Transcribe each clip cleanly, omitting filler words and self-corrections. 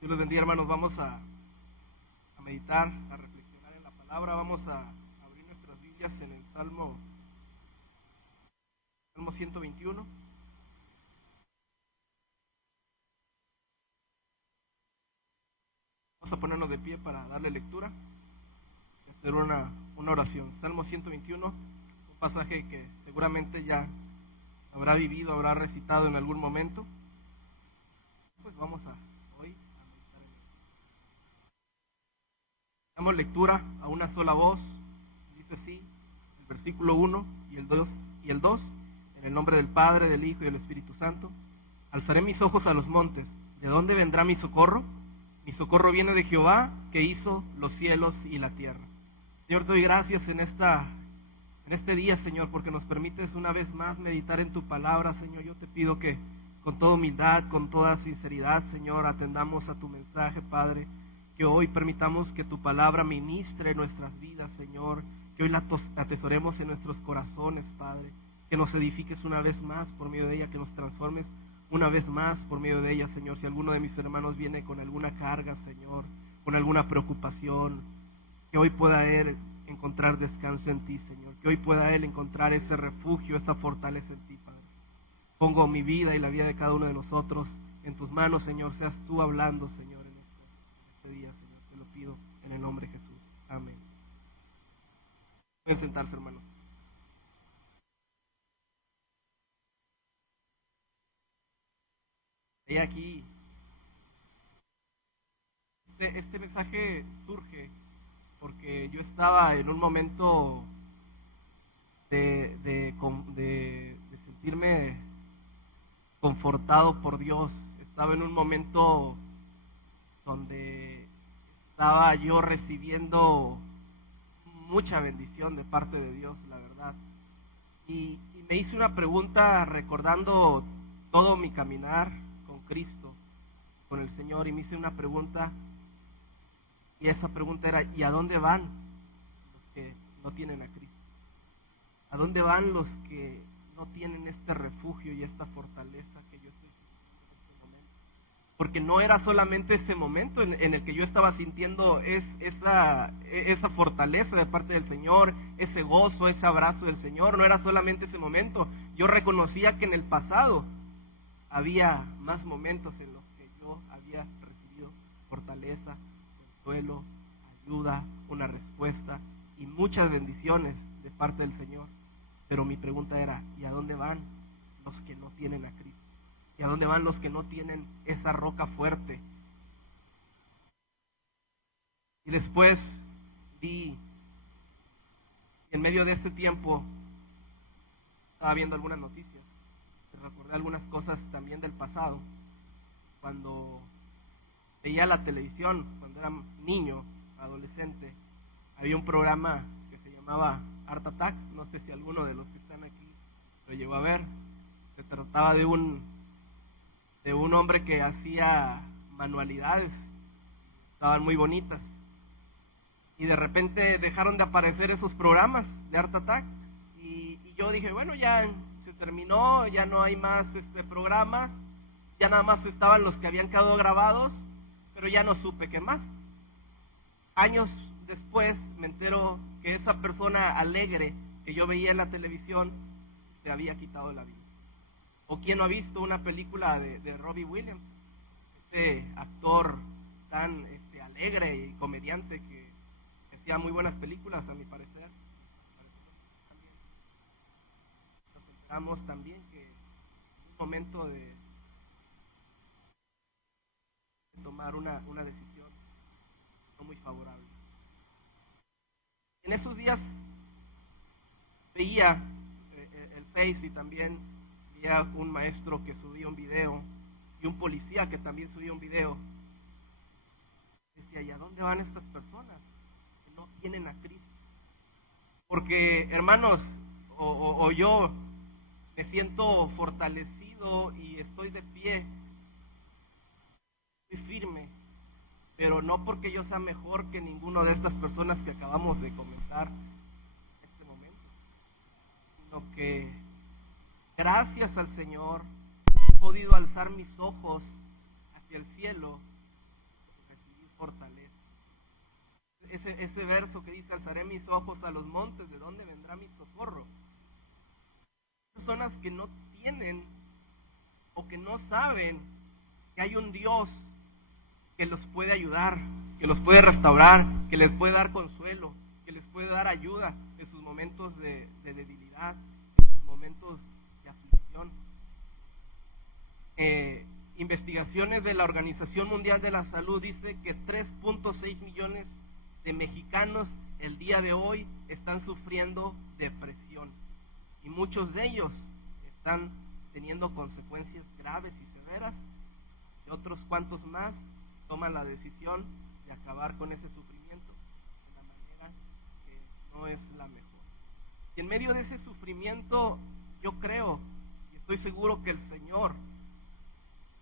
Dios los bendiga, hermanos. Vamos a meditar, a reflexionar en la palabra. Vamos a abrir nuestras Biblias en el Salmo 121. Vamos a ponernos de pie para darle lectura y hacer una oración. Salmo 121, un pasaje que seguramente ya habrá vivido, habrá recitado en algún momento. Pues vamos a hoy a meditar en él. Damos lectura a una sola voz. Dice así el versículo 1 y el 2, en el nombre del Padre, del Hijo y del Espíritu Santo. Alzaré mis ojos a los montes. ¿De dónde vendrá mi socorro? Mi socorro viene de Jehová, que hizo los cielos y la tierra. Señor, te doy gracias en este día, Señor, porque nos permites una vez más meditar en tu palabra, Señor. Yo te pido que con toda humildad, con toda sinceridad, Señor, atendamos a tu mensaje, Padre. Que hoy permitamos que tu palabra ministre nuestras vidas, Señor. Que hoy la atesoremos en nuestros corazones, Padre. Que nos edifiques una vez más por medio de ella, que nos transformes una vez más por medio de ella, Señor. Si alguno de mis hermanos viene con alguna carga, Señor, con alguna preocupación, que hoy pueda él encontrar descanso en ti, Señor. Que hoy pueda él encontrar ese refugio, esa fortaleza en ti, Padre. Pongo mi vida y la vida de cada uno de nosotros en tus manos, Señor. Seas tú hablando, Señor, en este día, Señor. Te lo pido en el nombre de Jesús. Amén. Pueden sentarse, hermanos. Y aquí, este mensaje surge porque yo estaba en un momento de sentirme confortado por Dios. Estaba en un momento donde estaba yo recibiendo mucha bendición de parte de Dios, la verdad. Y me hice una pregunta recordando todo mi caminar con Cristo, con el Señor, y me hice una pregunta, y esa pregunta era: ¿y a dónde van los que no tienen a Cristo? ¿A dónde van los que no tienen este refugio y esta fortaleza que yo estoy sintiendo en este momento? Porque no era solamente ese momento en el que yo estaba sintiendo esa fortaleza de parte del Señor, ese gozo, ese abrazo del Señor. No era solamente ese momento. Yo reconocía que en el pasado había más momentos en los que yo había recibido fortaleza, consuelo, ayuda, una respuesta y muchas bendiciones de parte del Señor. Pero mi pregunta era: ¿y a dónde van los que no tienen a Cristo? ¿Y a dónde van los que no tienen esa roca fuerte? Y después vi, en medio de ese tiempo, estaba viendo algunas noticias, recordé algunas cosas también del pasado. Cuando veía la televisión, cuando era niño, adolescente, había un programa que se llamaba Art Attack. No sé si alguno de los que están aquí lo llegó a ver. Se trataba de un hombre que hacía manualidades, estaban muy bonitas, y de repente dejaron de aparecer esos programas de Art Attack, y yo dije, bueno, ya se terminó, ya no hay más programas, ya nada más estaban los que habían quedado grabados, pero ya no supe qué más. Años después me entero que esa persona alegre que yo veía en la televisión se había quitado la vida. ¿O quién no ha visto una película de Robbie Williams? Este actor tan alegre y comediante que hacía muy buenas películas, a mi parecer. Nos enteramos también que en un momento de tomar una decisión no muy favorable. En esos días veía el Face, y también veía un maestro que subía un video y un policía que también subía un video. Decía: ¿y a dónde van estas personas que no tienen a Cristo? Porque, hermanos, o yo me siento fortalecido y estoy de pie, estoy firme, pero no porque yo sea mejor que ninguno de estas personas que acabamos de comentar en este momento, sino que gracias al Señor he podido alzar mis ojos hacia el cielo fortaleza. Ese verso que dice, alzaré mis ojos a los montes, ¿de dónde vendrá mi socorro? Personas que no tienen o que no saben que hay un Dios que los puede ayudar, que los puede restaurar, que les puede dar consuelo, que les puede dar ayuda en sus momentos de debilidad, en sus momentos de aflicción. Investigaciones de la Organización Mundial de la Salud dice que 3.6 millones de mexicanos el día de hoy están sufriendo depresión y muchos de ellos están teniendo consecuencias graves y severas, y otros cuantos más toman la decisión de acabar con ese sufrimiento de la manera que no es la mejor. Y en medio de ese sufrimiento yo creo y estoy seguro que el Señor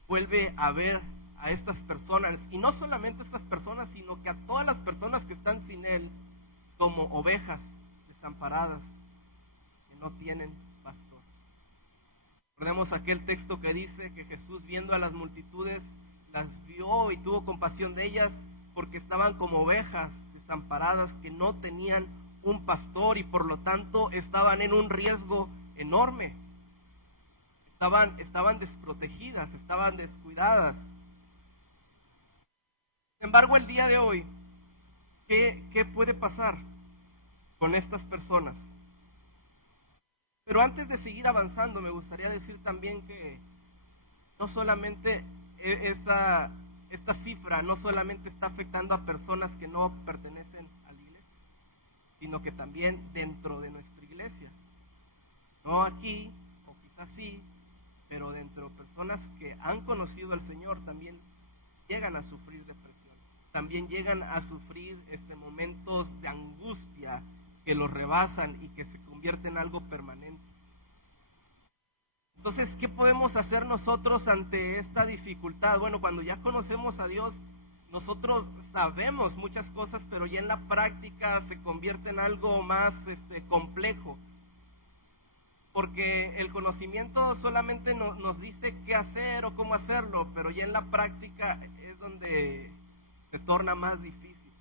vuelve a ver a estas personas, y no solamente a estas personas, sino que a todas las personas que están sin Él, como ovejas desamparadas, que no tienen pastor. Recordemos aquel texto que dice que Jesús, viendo a las multitudes, las vio y tuvo compasión de ellas, porque estaban como ovejas desamparadas, que no tenían un pastor, y por lo tanto estaban en un riesgo enorme. Estaban desprotegidas, estaban descuidadas. Sin embargo, el día de hoy, ¿qué puede pasar con estas personas? Pero antes de seguir avanzando, me gustaría decir también que no solamente esta cifra no solamente está afectando a personas que no pertenecen a la iglesia, sino que también dentro de nuestra iglesia. No aquí, o quizás sí, pero dentro de personas que han conocido al Señor también llegan a sufrir depresión. También llegan a sufrir momentos de angustia que los rebasan y que se convierten en algo permanente. Entonces, ¿qué podemos hacer nosotros ante esta dificultad? Bueno, cuando ya conocemos a Dios, nosotros sabemos muchas cosas, pero ya en la práctica se convierte en algo más complejo. Porque el conocimiento solamente nos dice qué hacer o cómo hacerlo, pero ya en la práctica es donde se torna más difícil.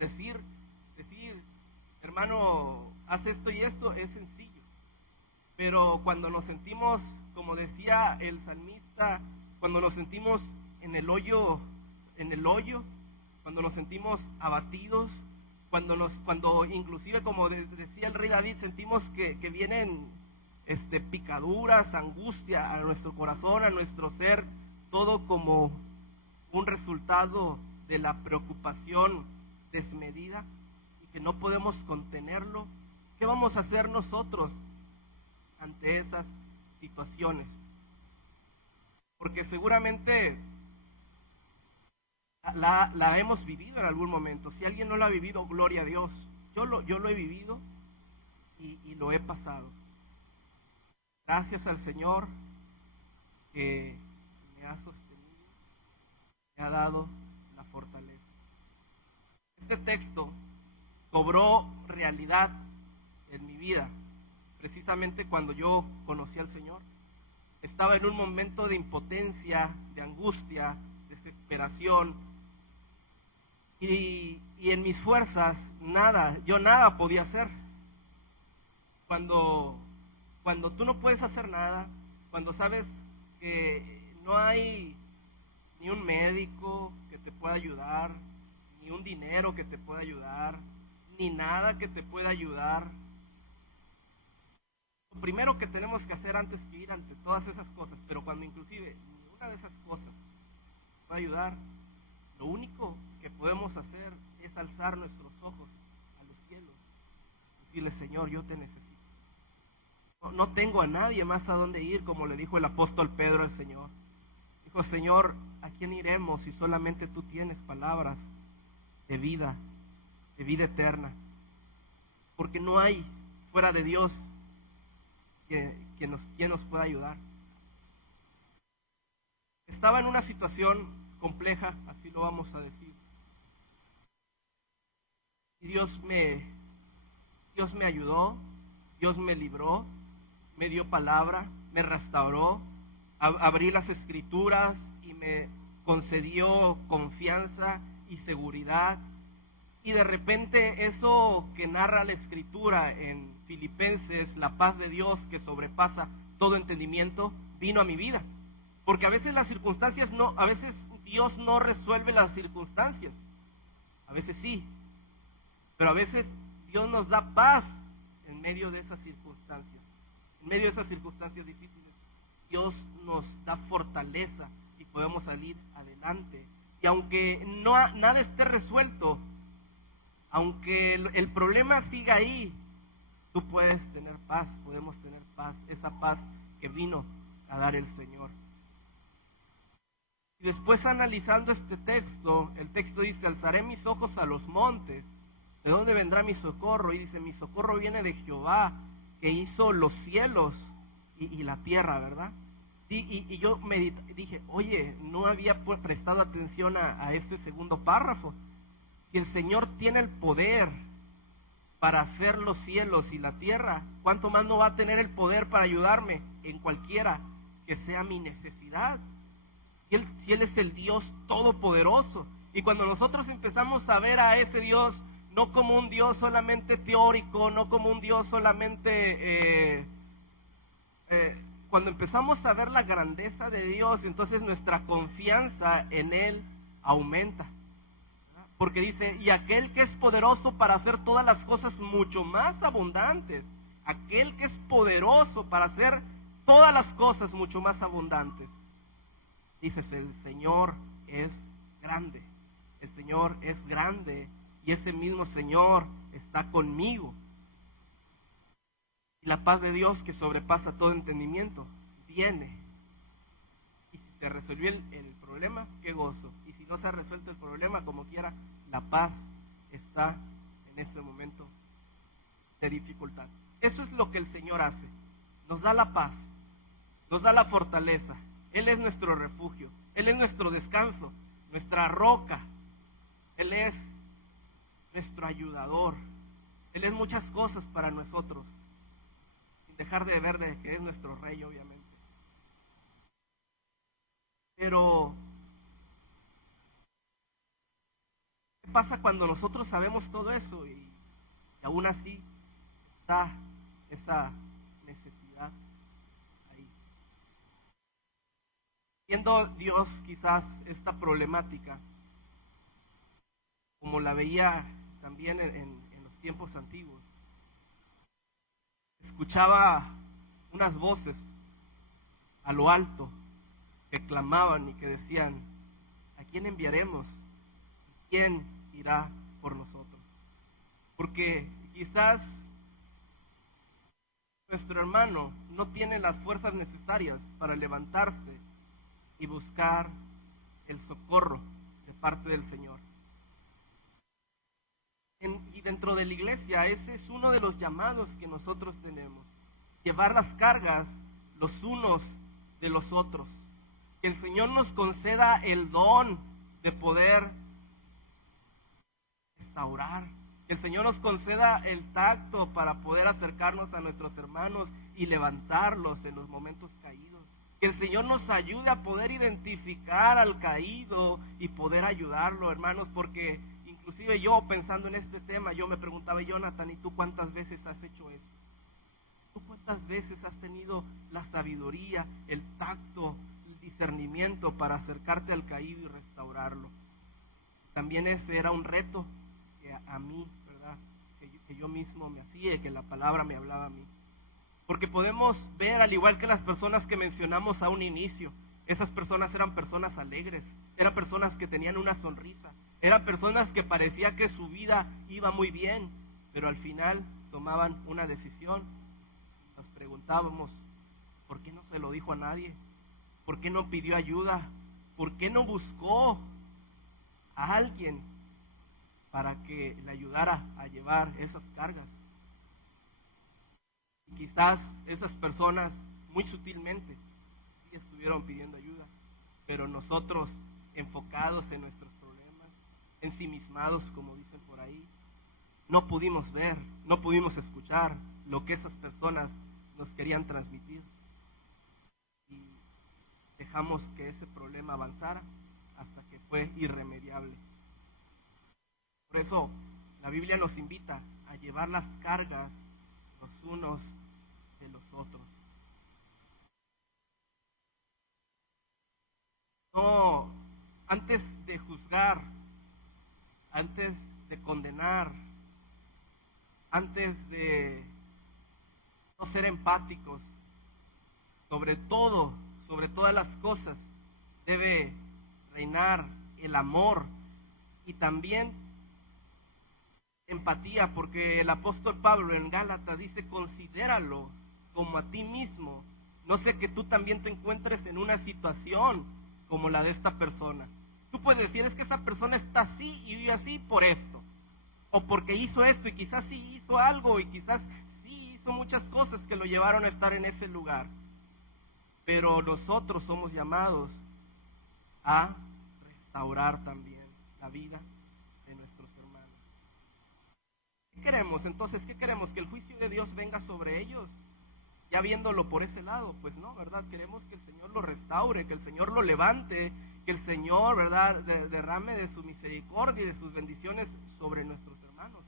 Decir, hermano, haz esto y esto, es sencillo. Pero cuando nos sentimos, como decía el salmista, cuando nos sentimos en el hoyo, cuando nos sentimos abatidos, cuando inclusive, como decía el rey David, sentimos que vienen picaduras, angustia a nuestro corazón, a nuestro ser, todo como un resultado de la preocupación desmedida y que no podemos contenerlo. ¿Qué vamos a hacer nosotros ante esas situaciones? Porque seguramente la hemos vivido en algún momento. Si alguien no la ha vivido, gloria a Dios. Yo lo he vivido y lo he pasado. Gracias al Señor que me ha sostenido, me ha dado la fortaleza. Este texto cobró realidad en mi vida precisamente cuando yo conocí al Señor. Estaba en un momento de impotencia, de angustia, desesperación, y en mis fuerzas yo nada podía hacer. Cuando tú no puedes hacer nada, cuando sabes que no hay ni un médico que te pueda ayudar, ni un dinero que te pueda ayudar, ni nada que te pueda ayudar, lo primero que tenemos que hacer antes que ir ante todas esas cosas, pero cuando inclusive ninguna de esas cosas puede ayudar, lo único que podemos hacer es alzar nuestros ojos a los cielos, decirle: Señor, yo te necesito. No tengo a nadie más a dónde ir, como le dijo el apóstol Pedro al Señor. Dijo: Señor, ¿a quién iremos si solamente tú tienes palabras de vida eterna? Porque no hay fuera de Dios quien nos pueda ayudar. Estaba en una situación compleja, así lo vamos a decir. Y Dios me ayudó, Dios me libró, me dio palabra, me restauró, abrí las escrituras y me concedió confianza y seguridad. Y de repente eso que narra la Escritura en Filipenses, la paz de Dios que sobrepasa todo entendimiento, vino a mi vida. Porque a veces las circunstancias no, a veces Dios no resuelve las circunstancias. A veces sí. Pero a veces Dios nos da paz en medio de esas circunstancias. En medio de esas circunstancias difíciles, Dios nos da fortaleza y podemos salir adelante. Y aunque nada esté resuelto, aunque el problema siga ahí, tú puedes tener paz, podemos tener paz, esa paz que vino a dar el Señor. Y después, analizando este texto, el texto dice: alzaré mis ojos a los montes, ¿de dónde vendrá mi socorro? Y dice: mi socorro viene de Jehová, que hizo los cielos y la tierra, ¿verdad? Y yo dije, oye, no había prestado atención a este segundo párrafo. Si el Señor tiene el poder para hacer los cielos y la tierra, ¿cuánto más no va a tener el poder para ayudarme en cualquiera que sea mi necesidad? Si Él es el Dios todopoderoso. Y cuando nosotros empezamos a ver a ese Dios no como un Dios solamente teórico, no como un Dios solamente... cuando empezamos a ver la grandeza de Dios, entonces nuestra confianza en Él aumenta. Porque dice: y aquel que es poderoso para hacer todas las cosas mucho más abundantes, aquel que es poderoso para hacer todas las cosas mucho más abundantes. Dices: el Señor es grande, el Señor es grande, y ese mismo Señor está conmigo. Y la paz de Dios que sobrepasa todo entendimiento viene. Y si se resolvió el problema, qué gozo. Y si no se ha resuelto el problema, como quiera, la paz está en este momento de dificultad. Eso es lo que el Señor hace. Nos da la paz, nos da la fortaleza. Él es nuestro refugio, Él es nuestro descanso, nuestra roca. Él es nuestro ayudador. Él es muchas cosas para nosotros, sin dejar de ver de que es nuestro Rey, obviamente. Pero ¿qué pasa cuando nosotros sabemos todo eso y aún así está esa necesidad ahí? Viendo Dios quizás esta problemática, como la veía también en los tiempos antiguos, escuchaba unas voces a lo alto que clamaban y que decían: ¿a quién enviaremos? ¿Quién irá por nosotros? Porque quizás nuestro hermano no tiene las fuerzas necesarias para levantarse y buscar el socorro de parte del Señor. Y dentro de la iglesia, ese es uno de los llamados que nosotros tenemos: llevar las cargas los unos de los otros. Que el Señor nos conceda el don de poder restaurar. Que el Señor nos conceda el tacto para poder acercarnos a nuestros hermanos y levantarlos en los momentos caídos. Que el Señor nos ayude a poder identificar al caído y poder ayudarlo, hermanos, porque inclusive yo, pensando en este tema, yo me preguntaba: Jonathan, ¿y tú cuántas veces has hecho eso? ¿Tú cuántas veces has tenido la sabiduría, el tacto, el discernimiento para acercarte al caído y restaurarlo? También ese era un reto que a mí, ¿verdad?, que yo mismo me hacía y que la palabra me hablaba a mí. Porque podemos ver, al igual que las personas que mencionamos a un inicio, esas personas eran personas alegres, eran personas que tenían una sonrisa, eran personas que parecía que su vida iba muy bien, pero al final tomaban una decisión. Nos preguntábamos: ¿por qué no se lo dijo a nadie? ¿Por qué no pidió ayuda? ¿Por qué no buscó a alguien para que le ayudara a llevar esas cargas? Y quizás esas personas muy sutilmente sí estuvieron pidiendo ayuda, pero nosotros, enfocados en nuestros problemas, ensimismados, como dicen por ahí, no pudimos ver, no pudimos escuchar lo que esas personas nos querían transmitir, y dejamos que ese problema avanzara hasta que fue irremediable. Por eso la Biblia nos invita a llevar las cargas los unos de los otros. No, antes de juzgar, antes de condenar, antes de no ser empáticos, sobre todo, sobre todas las cosas, debe reinar el amor y también empatía, porque el apóstol Pablo en Gálatas dice: considéralo como a ti mismo, no sea que tú también te encuentres en una situación como la de esta persona. Tú puedes decir: es que esa persona está así y así por esto, o porque hizo esto, y quizás sí hizo algo, y quizás sí hizo muchas cosas que lo llevaron a estar en ese lugar. Pero nosotros somos llamados a restaurar también la vida de nuestros hermanos. ¿Qué queremos entonces? ¿Qué queremos? ¿Que el juicio de Dios venga sobre ellos? Ya viéndolo por ese lado, pues no, ¿verdad? Queremos que el Señor lo restaure, que el Señor lo levante, que el Señor, ¿verdad?, derrame de su misericordia y de sus bendiciones sobre nuestros hermanos.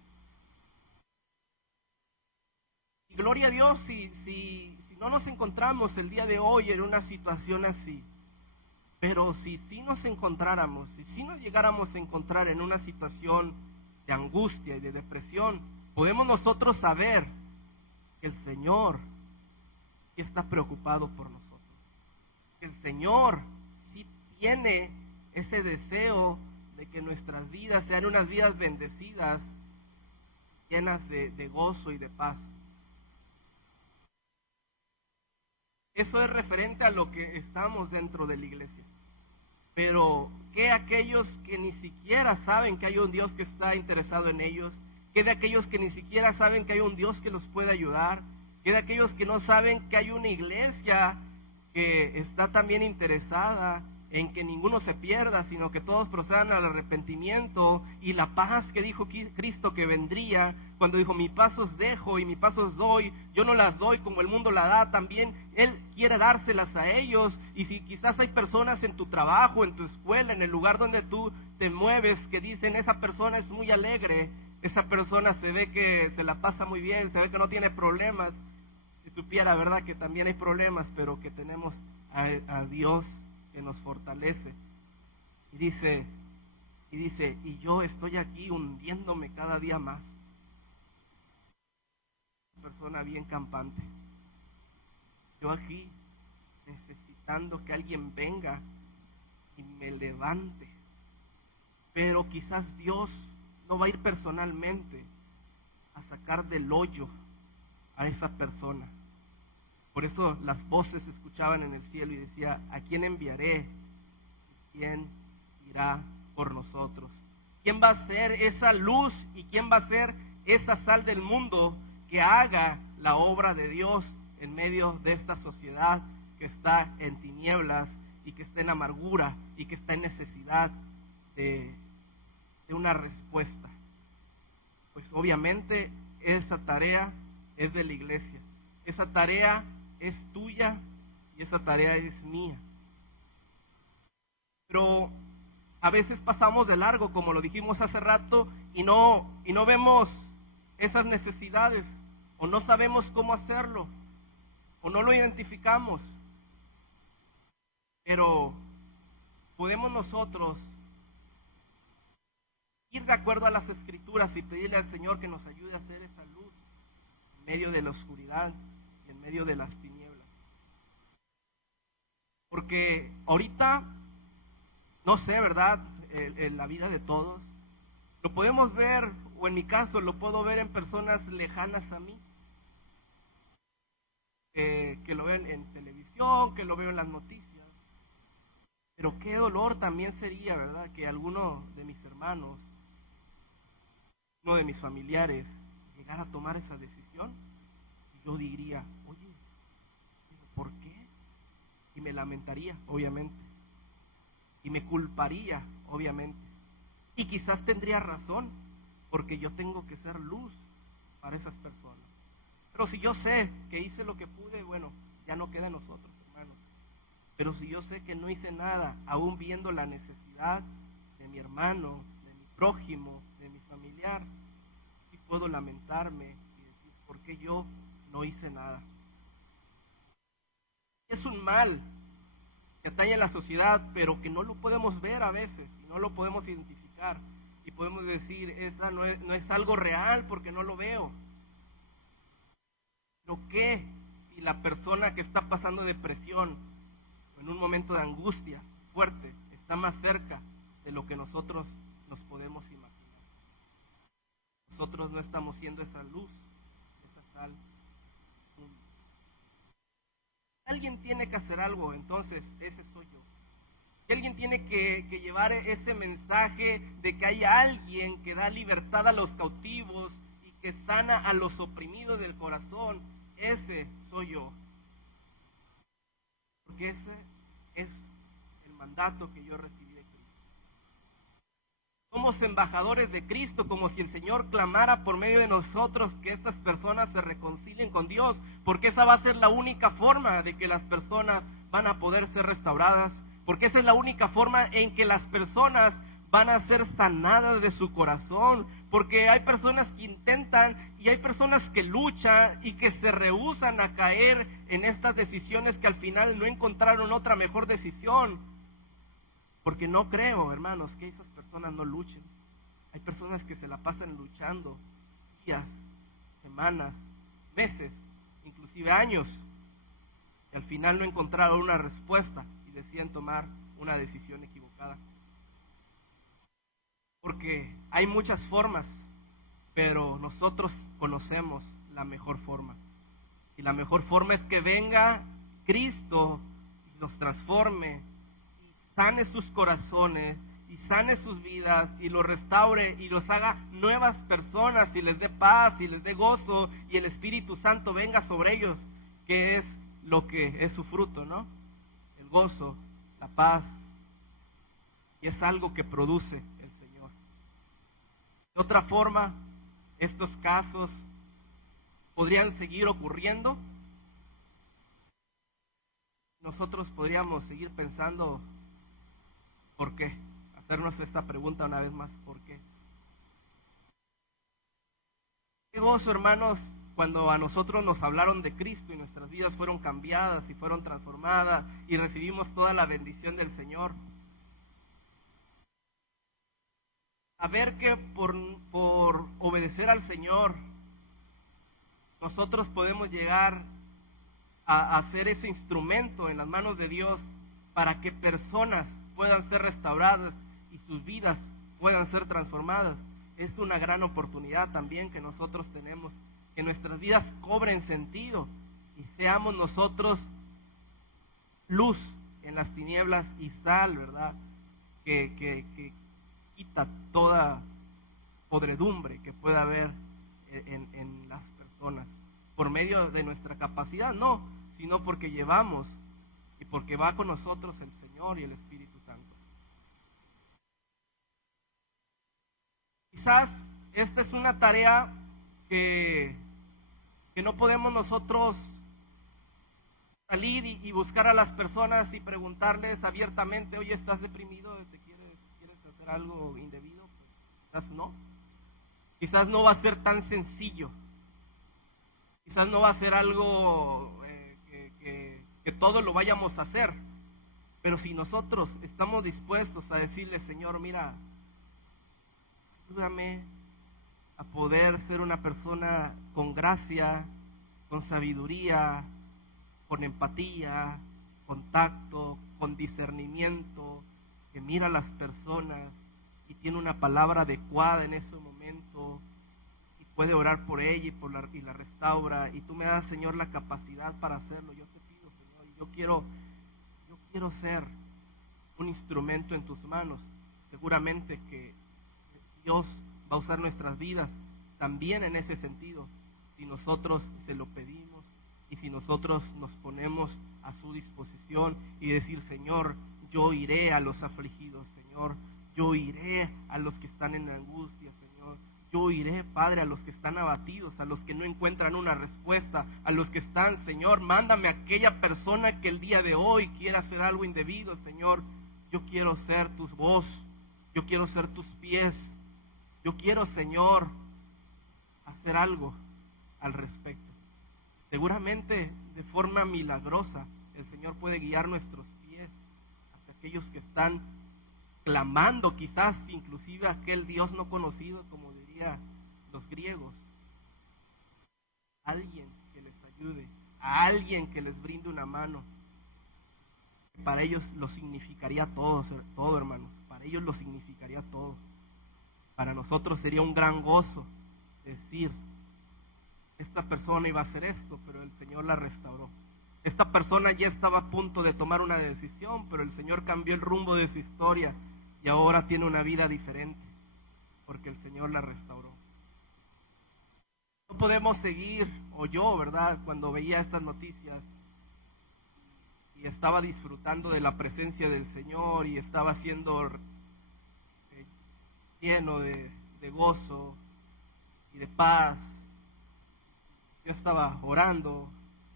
Y gloria a Dios si no nos encontramos el día de hoy en una situación así. Pero si nos encontráramos, si nos llegáramos a encontrar en una situación de angustia y de depresión, podemos nosotros saber que el Señor está preocupado por nosotros. Que el Señor sí tiene ese deseo de que nuestras vidas sean unas vidas bendecidas, llenas de gozo y de paz. Eso es referente a lo que estamos dentro de la iglesia. Pero ¿qué aquellos que ni siquiera saben que hay un Dios que está interesado en ellos? ¿Qué de aquellos que ni siquiera saben que hay un Dios que los puede ayudar? ¿Qué de aquellos que no saben que hay una iglesia que está también interesada en que ninguno se pierda, sino que todos procedan al arrepentimiento y la paz que dijo Cristo que vendría, cuando dijo: mi paz os dejo y mi paz os doy, yo no las doy como el mundo la da, también Él quiere dárselas a ellos? Y si quizás hay personas en tu trabajo, en tu escuela, en el lugar donde tú te mueves, que dicen: esa persona es muy alegre, esa persona se ve que se la pasa muy bien, se ve que no tiene problemas. Si supiera, ¿verdad?, que también hay problemas, pero que tenemos a Dios que nos fortalece. Y dice, y yo estoy aquí hundiéndome cada día más. Una persona bien campante. Yo aquí necesitando que alguien venga y me levante. Pero quizás Dios no va a ir personalmente a sacar del hoyo a esa persona. Por eso las voces se escuchaban en el cielo y decía: ¿a quién enviaré? ¿Quién irá por nosotros? ¿Quién va a ser esa luz y quién va a ser esa sal del mundo que haga la obra de Dios en medio de esta sociedad que está en tinieblas y que está en amargura y que está en necesidad de una respuesta? Pues obviamente esa tarea es de la iglesia, esa tarea es tuya y esa tarea es mía. Pero a veces pasamos de largo, como lo dijimos hace rato, y no vemos esas necesidades, o no sabemos cómo hacerlo, o no lo identificamos. Pero podemos nosotros ir de acuerdo a las Escrituras y pedirle al Señor que nos ayude a hacer esa luz en medio de la oscuridad y en medio de las tinieblas. Porque ahorita, no sé, ¿verdad?, en la vida de todos, lo podemos ver, o en mi caso, lo puedo ver en personas lejanas a mí, que lo ven en televisión, que lo veo en las noticias. Pero qué dolor también sería, ¿verdad?, que alguno de mis hermanos, uno de mis familiares, llegara a tomar esa decisión. Y yo diría: oye, ¿por qué? Y me lamentaría, obviamente. Y me culparía, obviamente. Y quizás tendría razón, porque yo tengo que ser luz para esas personas. Pero si yo sé que hice lo que pude, bueno, ya no queda en nosotros, hermanos. Pero si yo sé que no hice nada, aún viendo la necesidad de mi hermano, de mi prójimo, de mi familia, familiar, sí puedo lamentarme y decir, ¿por qué yo no hice nada? Es un mal que atañe a la sociedad, pero que no lo podemos ver a veces, y no lo podemos identificar, y podemos decir, esa no es algo real porque no lo veo. ¿Pero qué si la persona que está pasando depresión, en un momento de angustia fuerte, está más cerca de lo que nosotros nos podemos imaginar? Nosotros no estamos siendo esa luz, esa sal. Alguien tiene que hacer algo, entonces ese soy yo. Y alguien tiene que llevar ese mensaje de que hay alguien que da libertad a los cautivos y que sana a los oprimidos del corazón. Ese soy yo. Porque ese es el mandato que yo recibí de Cristo. Somos embajadores de Cristo, como si el Señor clamara por medio de nosotros que estas personas se reconcilien con Dios, porque esa va a ser la única forma de que las personas van a poder ser restauradas, porque esa es la única forma en que las personas van a ser sanadas de su corazón, porque hay personas que intentan y hay personas que luchan y que se rehúsan a caer en estas decisiones que al final no encontraron otra mejor decisión, porque no creo, hermanos, que esas personas no luchen. Hay personas que se la pasan luchando días, semanas, meses, inclusive años, y al final no encontraron una respuesta y deciden tomar una decisión equivocada. Porque hay muchas formas, pero nosotros conocemos la mejor forma. Y la mejor forma es que venga Cristo y los transforme, y sane sus corazones, y sane sus vidas, y los restaure, y los haga nuevas personas, y les dé paz, y les dé gozo, y el Espíritu Santo venga sobre ellos, que es lo que es su fruto, ¿no? El gozo, la paz, y es algo que produce el Señor. De otra forma, estos casos podrían seguir ocurriendo. Nosotros podríamos seguir pensando, ¿por qué? Hacernos esta pregunta una vez más, ¿por qué? Qué gozo, hermanos, cuando a nosotros nos hablaron de Cristo y nuestras vidas fueron cambiadas y fueron transformadas y recibimos toda la bendición del Señor. A ver que por obedecer al Señor, nosotros podemos llegar a ser ese instrumento en las manos de Dios para que personas puedan ser restauradas y sus vidas puedan ser transformadas. Es una gran oportunidad también que nosotros tenemos, que nuestras vidas cobren sentido y seamos nosotros luz en las tinieblas y sal, ¿verdad? Que quita toda podredumbre que pueda haber en las personas, por medio de nuestra capacidad, no, sino porque llevamos y porque va con nosotros el Señor y el Espíritu Santo. Quizás esta es una tarea que no podemos nosotros salir y buscar a las personas y preguntarles abiertamente, oye, ¿estás deprimido? ¿Quieres hacer algo indebido? Pues, quizás no. Quizás no va a ser tan sencillo. Quizás no va a ser algo que todos lo vayamos a hacer. Pero si nosotros estamos dispuestos a decirle, Señor, mira, ayúdame a poder ser una persona con gracia, con sabiduría, con empatía, con tacto, con discernimiento, que mira a las personas y tiene una palabra adecuada en ese momento y puede orar por ella y la restaura, y tú me das, Señor, la capacidad para hacerlo. Yo te pido, Señor, y yo quiero ser un instrumento en tus manos. Seguramente que Dios va a usar nuestras vidas también en ese sentido, si nosotros se lo pedimos y si nosotros nos ponemos a su disposición y decir, Señor, yo iré a los afligidos, Señor, yo iré a los que están en angustia, Señor, yo iré, Padre, a los que están abatidos, a los que no encuentran una respuesta, a los que están, Señor, mándame a aquella persona que el día de hoy quiera hacer algo indebido, Señor. Yo quiero ser tu voz, yo quiero ser tus pies, Yo quiero, Señor, hacer algo al respecto. Seguramente de forma milagrosa el Señor puede guiar nuestros pies hacia aquellos que están clamando, quizás inclusive a aquel Dios no conocido, como dirían los griegos. Alguien que les ayude, a alguien que les brinde una mano. Para ellos lo significaría todo, hermanos. Para ellos lo significaría todo. Para nosotros sería un gran gozo decir, esta persona iba a hacer esto, pero el Señor la restauró. Esta persona ya estaba a punto de tomar una decisión, pero el Señor cambió el rumbo de su historia y ahora tiene una vida diferente, porque el Señor la restauró. No podemos seguir, o yo, ¿verdad?, cuando veía estas noticias y estaba disfrutando de la presencia del Señor y estaba siendo lleno de gozo y de paz. Yo estaba orando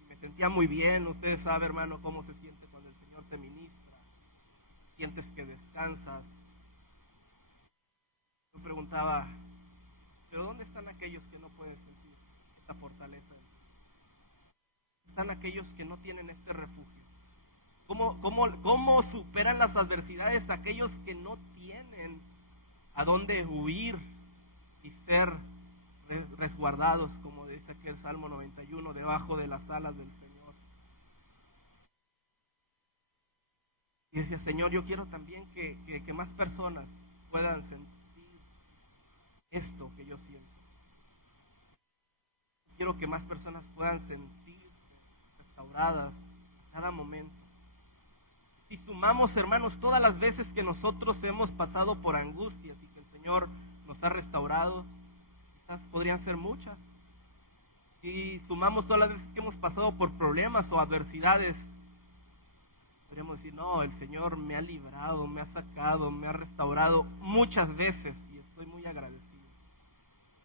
y me sentía muy bien. Ustedes saben, hermano, cómo se siente cuando el Señor te ministra. Sientes que descansas. Yo preguntaba, ¿pero dónde están aquellos que no pueden sentir esta fortaleza? Están aquellos que no tienen este refugio. ¿Cómo superan las adversidades aquellos que no tienen a dónde huir y ser resguardados, como dice aquel Salmo 91, debajo de las alas del Señor? Y decía, Señor, yo quiero también que más personas puedan sentir esto que yo siento. Quiero que más personas puedan sentir restauradas a cada momento. Si sumamos, hermanos, todas las veces que nosotros hemos pasado por angustias y que el Señor nos ha restaurado, quizás podrían ser muchas. Si sumamos todas las veces que hemos pasado por problemas o adversidades, podríamos decir, no, el Señor me ha librado, me ha sacado, me ha restaurado muchas veces y estoy muy agradecido.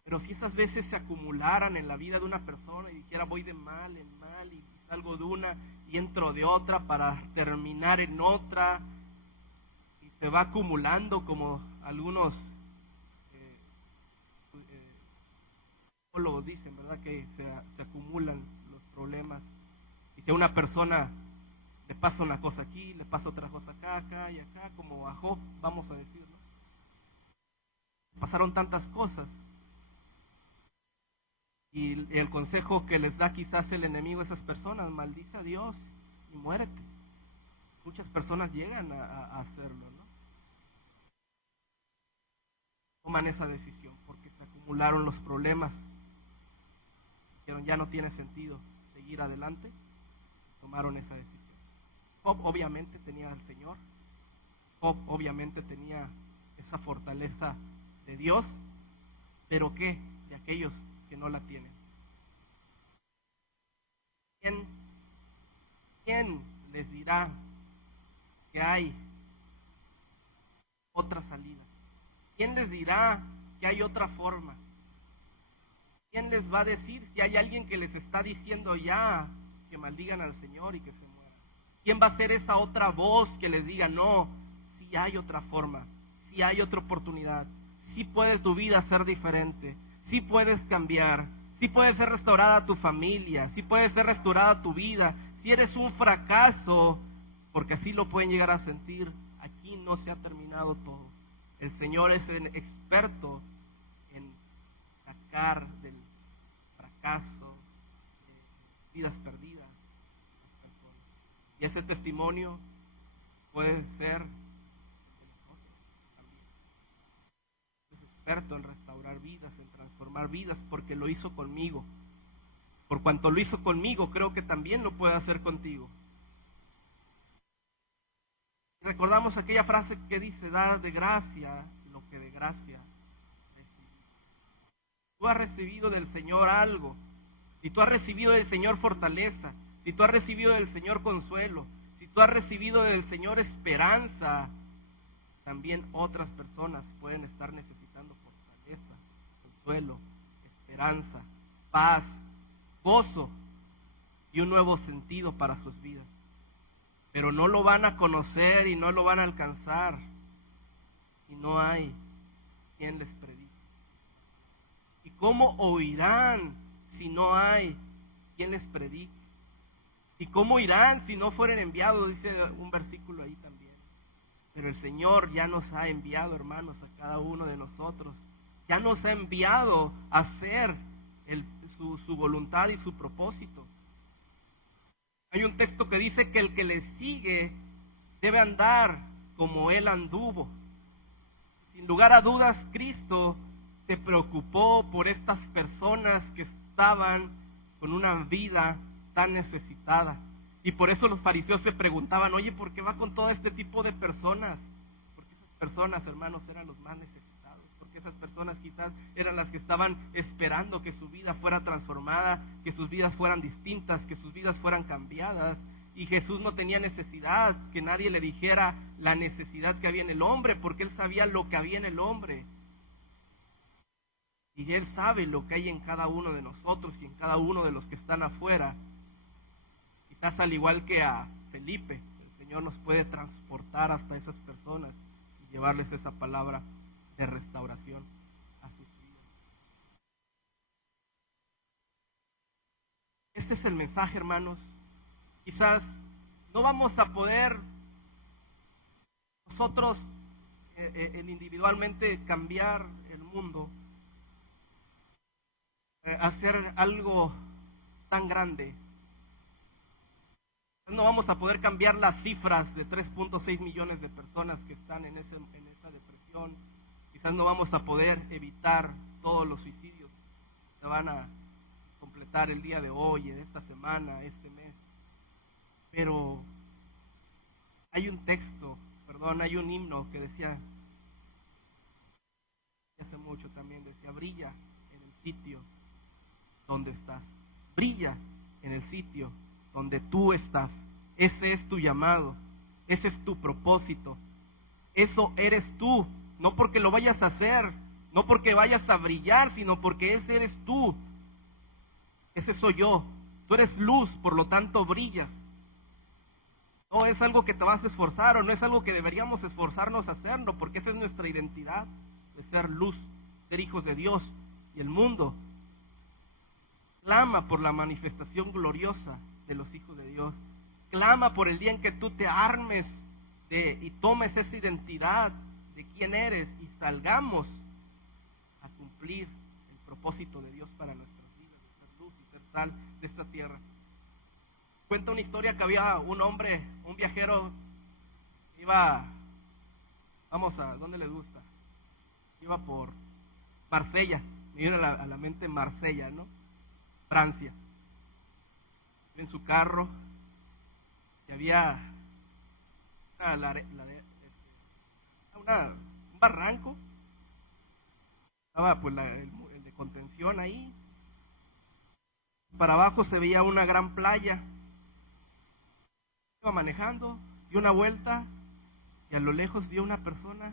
Pero si esas veces se acumularan en la vida de una persona y dijera, voy de mal en mal y salgo de una y entro de otra para terminar en otra, y se va acumulando como algunos psicólogos dicen, ¿verdad?, que se acumulan los problemas, y que a una persona le pasa una cosa aquí, le pasa otra cosa acá y acá, como a Job, vamos a decirlo. Pasaron tantas cosas. Y el consejo que les da quizás el enemigo a esas personas, maldice a Dios y muérete. Muchas personas llegan a hacerlo, ¿no? Toman esa decisión porque se acumularon los problemas. Dijeron, ya no tiene sentido seguir adelante. Tomaron esa decisión. Job obviamente tenía al Señor. Job obviamente tenía esa fortaleza de Dios. ¿Pero qué? De aquellos que no la tienen. ¿Quién les dirá que hay otra salida? ¿Quién les dirá que hay otra forma? ¿Quién les va a decir si hay alguien que les está diciendo ya que maldigan al Señor y que se mueran? ¿Quién va a ser esa otra voz que les diga, no, si hay otra forma, si hay otra oportunidad, si puede tu vida ser diferente, si puedes cambiar, si puede ser restaurada tu familia, si puede ser restaurada tu vida, si eres un fracaso, porque así lo pueden llegar a sentir, aquí no se ha terminado todo. El Señor es el experto en sacar del fracaso, vidas perdidas. Y ese testimonio puede ser experto en restaurar vidas, en transformar vidas, porque lo hizo conmigo. Por cuanto lo hizo conmigo, creo que también lo puede hacer contigo. Recordamos aquella frase que dice, dar de gracia lo que de gracia recibí. Tú has recibido del Señor algo, si tú has recibido del Señor fortaleza, si tú has recibido del Señor consuelo, si tú has recibido del Señor esperanza, también otras personas pueden estar necesitando fortaleza, consuelo, esperanza, paz, gozo y un nuevo sentido para sus vidas. Pero no lo van a conocer y no lo van a alcanzar si no hay quien les predique, cómo oirán si no hay quien les predique? ¿Y cómo irán si no fueren enviados? Dice un versículo ahí también. Pero el Señor ya nos ha enviado, hermanos, a cada uno de nosotros. Ya nos ha enviado a hacer su voluntad y su propósito. Hay un texto que dice que el que le sigue debe andar como Él anduvo. Sin lugar a dudas, Cristo se preocupó por estas personas que estaban con una vida tan necesitada. Y por eso los fariseos se preguntaban, oye, ¿por qué va con todo este tipo de personas? Porque esas personas, hermanos, eran los más necesitados. Porque esas personas quizás eran las que estaban esperando que su vida fuera transformada, que sus vidas fueran distintas, que sus vidas fueran cambiadas. Y Jesús no tenía necesidad que nadie le dijera la necesidad que había en el hombre, porque Él sabía lo que había en el hombre. Y Él sabe lo que hay en cada uno de nosotros y en cada uno de los que están afuera. Quizás al igual que a Felipe, el Señor nos puede transportar hasta esas personas y llevarles esa palabra de restauración a sus vidas. Este es el mensaje, hermanos. Quizás no vamos a poder nosotros individualmente cambiar el mundo, hacer algo tan grande. No vamos a poder cambiar las cifras de 3.6 millones de personas que están en esa depresión. Quizás no vamos a poder evitar todos los suicidios que van a completar el día de hoy, en esta semana, este mes. Pero hay hay un himno que decía, hace mucho también, decía, brilla en el sitio donde estás. Brilla en el sitio donde tú estás. Ese es tu llamado, ese es tu propósito. Eso eres tú, no porque lo vayas a hacer, no porque vayas a brillar, sino porque ese eres tú. Ese soy yo. Tú eres luz, por lo tanto brillas. No es algo que te vas a esforzar o no es algo que deberíamos esforzarnos a hacerlo, porque esa es nuestra identidad, de ser luz, ser hijos de Dios. Y el mundo clama por la manifestación gloriosa de los hijos de Dios. Clama por el día en que tú te armes y tomes esa identidad de quién eres y salgamos a cumplir el propósito de Dios para nuestras vidas, de ser luz y ser sal de esta tierra. Cuenta una historia que había un hombre, un viajero, iba, ¿dónde les gusta? Iba por Marsella, me viene a la mente Marsella, ¿no? Francia. En su carro, que había un barranco, estaba pues el de contención ahí. Para abajo se veía una gran playa. Iba manejando, dio una vuelta y a lo lejos vio una persona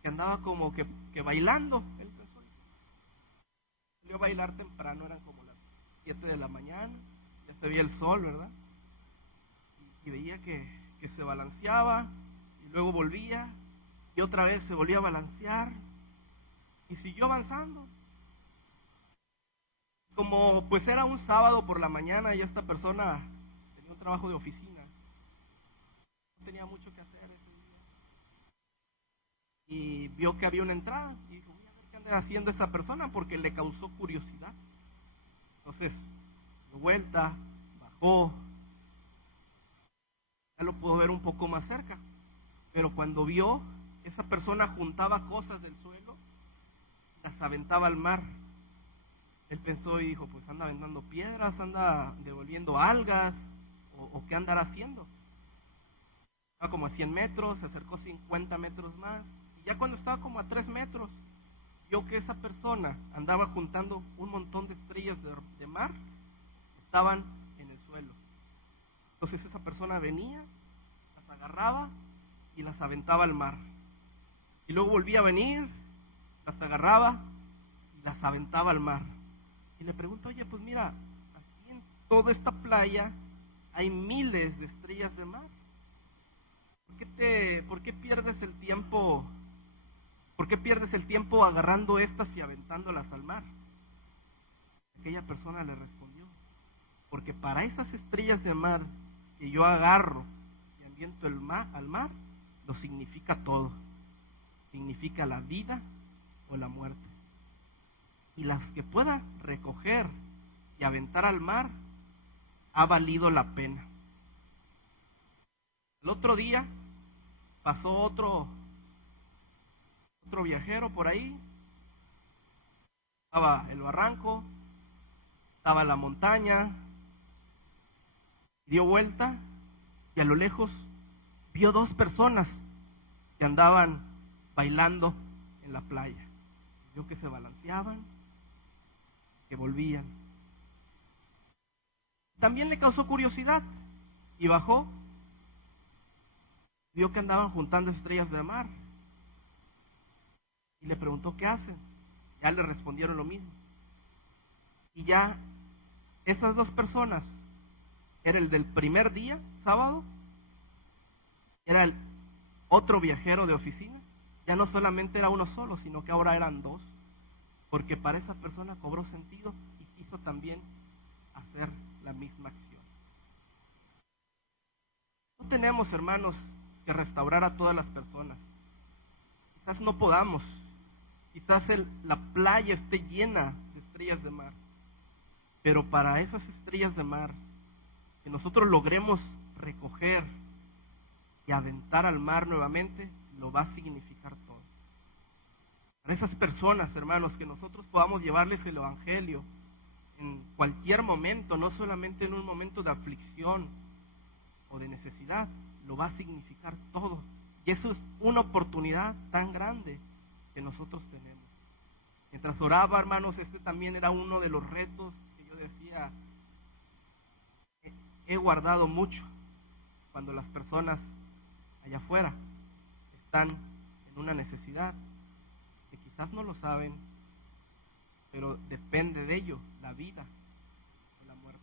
que andaba como que bailando. Él pensó, salió a bailar temprano, eran como las 7 de la mañana, ya se veía el sol, ¿verdad? Y veía que se balanceaba y luego volvía y otra vez se volvía a balancear y siguió avanzando. Como pues era un sábado por la mañana y esta persona tenía un trabajo de oficina, no tenía mucho que hacer ese día y vio que había una entrada y dijo, voy a ver qué anda haciendo esa persona, porque le causó curiosidad. Entonces de vuelta, bajó, ya lo pudo ver un poco más cerca, pero cuando vio, esa persona juntaba cosas del suelo, las aventaba al mar. Él pensó y dijo, pues anda aventando piedras, anda devolviendo algas, o qué andará haciendo. Estaba como a 100 metros, se acercó 50 metros más, y ya cuando estaba como a 3 metros, vio que esa persona andaba juntando un montón de estrellas de mar, estaban en el suelo. Entonces esa persona venía, las agarraba y las aventaba al mar. Y luego volvía a venir, las agarraba y las aventaba al mar. Y le pregunto, oye, pues mira, aquí en toda esta playa hay miles de estrellas de mar. ¿Por qué pierdes el tiempo? ¿Por qué pierdes el tiempo agarrando estas y aventándolas al mar? Aquella persona le respondió: porque para esas estrellas de mar que yo agarro y aviento al mar, lo significa todo. Significa la vida o la muerte. Y las que pueda recoger y aventar al mar, ha valido la pena. El otro día pasó otro viajero por ahí. Estaba el barranco, estaba la montaña, dio vuelta y a lo lejos vio dos personas que andaban bailando en la playa. Vio que se balanceaban, que volvían. También le causó curiosidad y bajó. Vio que andaban juntando estrellas de mar y le preguntó: ¿qué hacen? Ya le respondieron lo mismo. Y ya esas dos personas, era el del primer día, sábado, era el otro viajero de oficina. Ya no solamente era uno solo, sino que ahora eran dos, porque para esa persona cobró sentido y quiso también hacer la misma acción. No tenemos, hermanos, que restaurar a todas las personas. Quizás no podamos, quizás la playa esté llena de estrellas de mar, pero para esas estrellas de mar, que nosotros logremos recoger y aventar al mar nuevamente, lo va a significar todo. Para esas personas, hermanos, que nosotros podamos llevarles el evangelio en cualquier momento, no solamente en un momento de aflicción o de necesidad, lo va a significar todo. Y eso es una oportunidad tan grande que nosotros tenemos. Mientras oraba, hermanos, este también era uno de los retos que yo decía: he guardado mucho cuando las personas allá afuera están en una necesidad, que quizás no lo saben, pero depende de ello la vida o la muerte.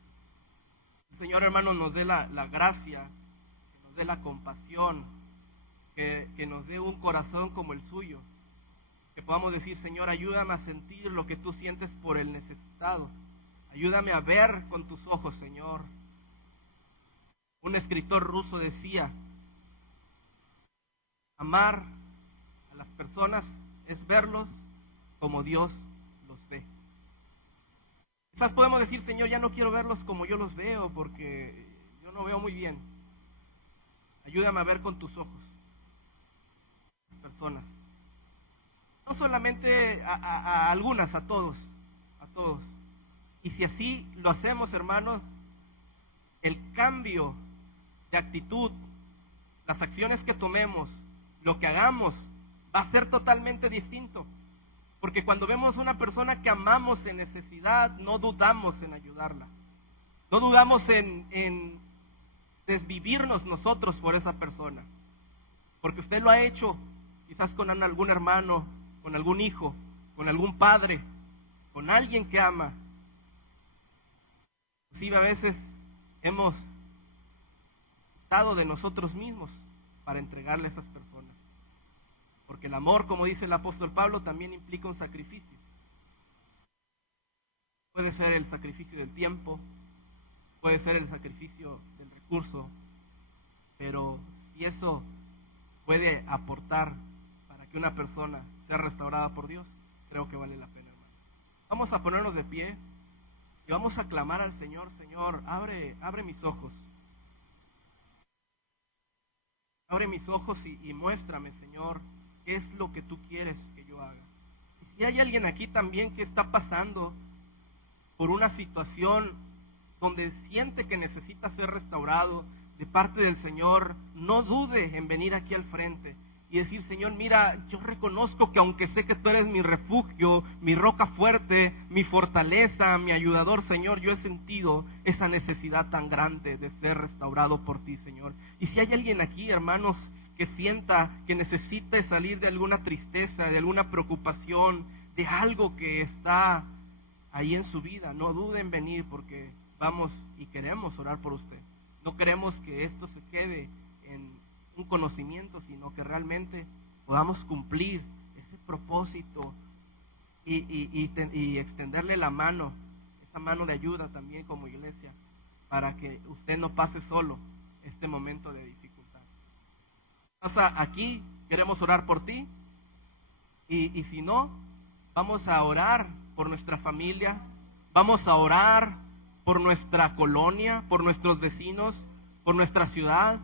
El Señor, hermanos, nos dé la gracia, que nos dé la compasión, que nos dé un corazón como el suyo, que podamos decir: Señor, ayúdame a sentir lo que tú sientes por el necesitado, ayúdame a ver con tus ojos, Señor. Un escritor ruso decía: amar a las personas es verlos como Dios los ve. Quizás podemos decir: Señor, ya no quiero verlos como yo los veo, porque yo no veo muy bien. Ayúdame a ver con tus ojos las personas. No solamente a algunas, a todos. Y si así lo hacemos, hermanos, el cambio de actitud, las acciones que tomemos, lo que hagamos, va a ser totalmente distinto. Porque cuando vemos a una persona que amamos en necesidad, no dudamos en ayudarla. No dudamos en desvivirnos nosotros por esa persona. Porque usted lo ha hecho quizás con algún hermano, con algún hijo, con algún padre, con alguien que ama. Inclusive a veces hemos dado de nosotros mismos para entregarle a esas personas. Porque el amor, como dice el apóstol Pablo, también implica un sacrificio. Puede ser el sacrificio del tiempo, puede ser el sacrificio del recurso, pero si eso puede aportar para que una persona sea restaurada por Dios, creo que vale la pena, hermano. Vamos a ponernos de pie y vamos a clamar al Señor: Señor, abre mis ojos. Abre mis ojos y muéstrame, Señor, qué es lo que tú quieres que yo haga. Y si hay alguien aquí también que está pasando por una situación donde siente que necesita ser restaurado de parte del Señor, no dude en venir aquí al frente y decir: Señor, mira, yo reconozco que aunque sé que tú eres mi refugio, mi roca fuerte, mi fortaleza, mi ayudador, Señor, yo he sentido esa necesidad tan grande de ser restaurado por ti, Señor. Y si hay alguien aquí, hermanos, que sienta que necesita salir de alguna tristeza, de alguna preocupación, de algo que está ahí en su vida, no dude en venir, porque vamos y queremos orar por usted. No queremos que esto se quede en un conocimiento, sino que realmente podamos cumplir ese propósito y extenderle la mano a esa mano de ayuda también como iglesia, para que usted no pase solo este momento de dificultad. Pasa aquí, queremos orar por ti, y si no, vamos a orar por nuestra familia, vamos a orar por nuestra colonia, por nuestros vecinos, por nuestra ciudad.